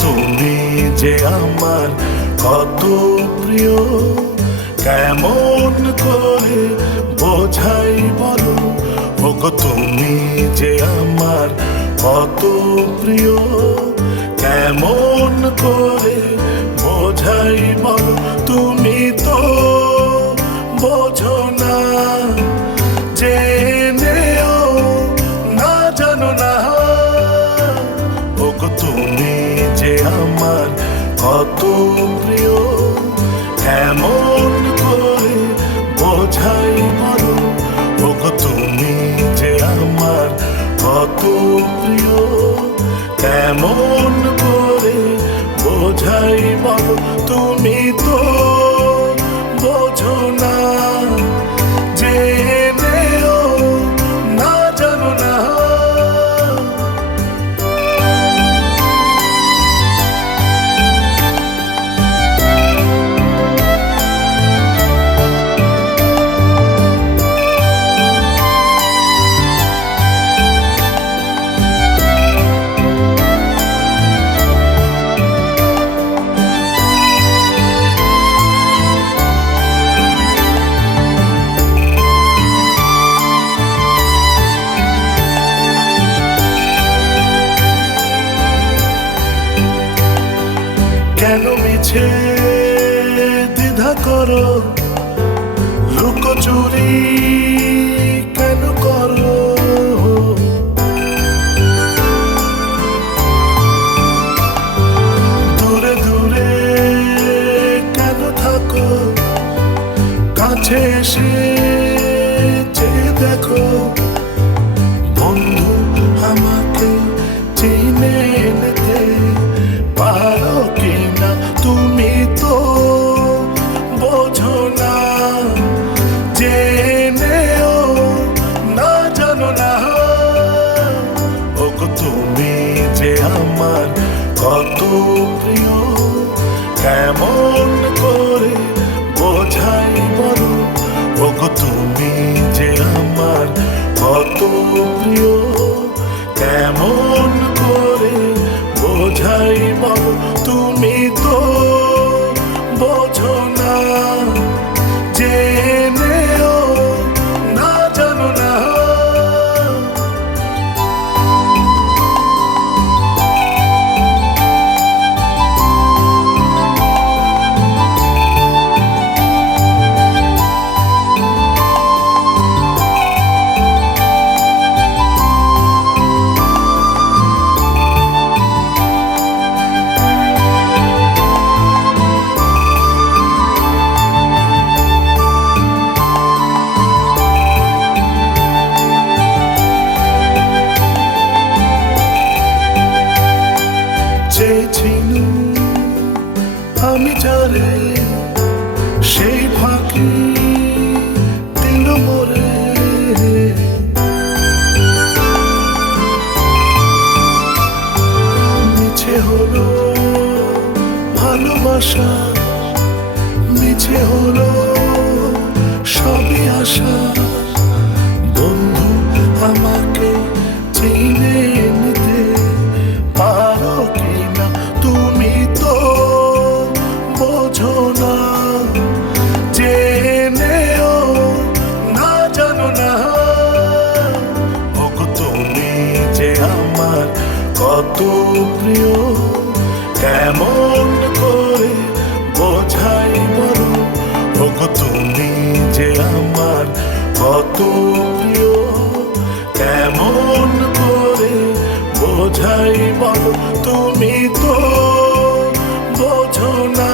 তুমি যে আমার কত প্রিয়, কেমন করে বোঝাই বলো? ওগো তুমি যে আমার কত প্রিয়, কেমন করে বোঝাই বলো? তুমি তো বোঝো না। তুমি যে আমার কত প্রিয় কেমন করে বোঝাই বলো তুমি তো? কেন মিছে? দ্বিধা করো। লুকোচুরি কেন করো? প্রিয় করে বোঝাই বলো তুমি তো বোঝো ভালোবাসা মিছে হো নাই বলো তুমি তো বোঝো না।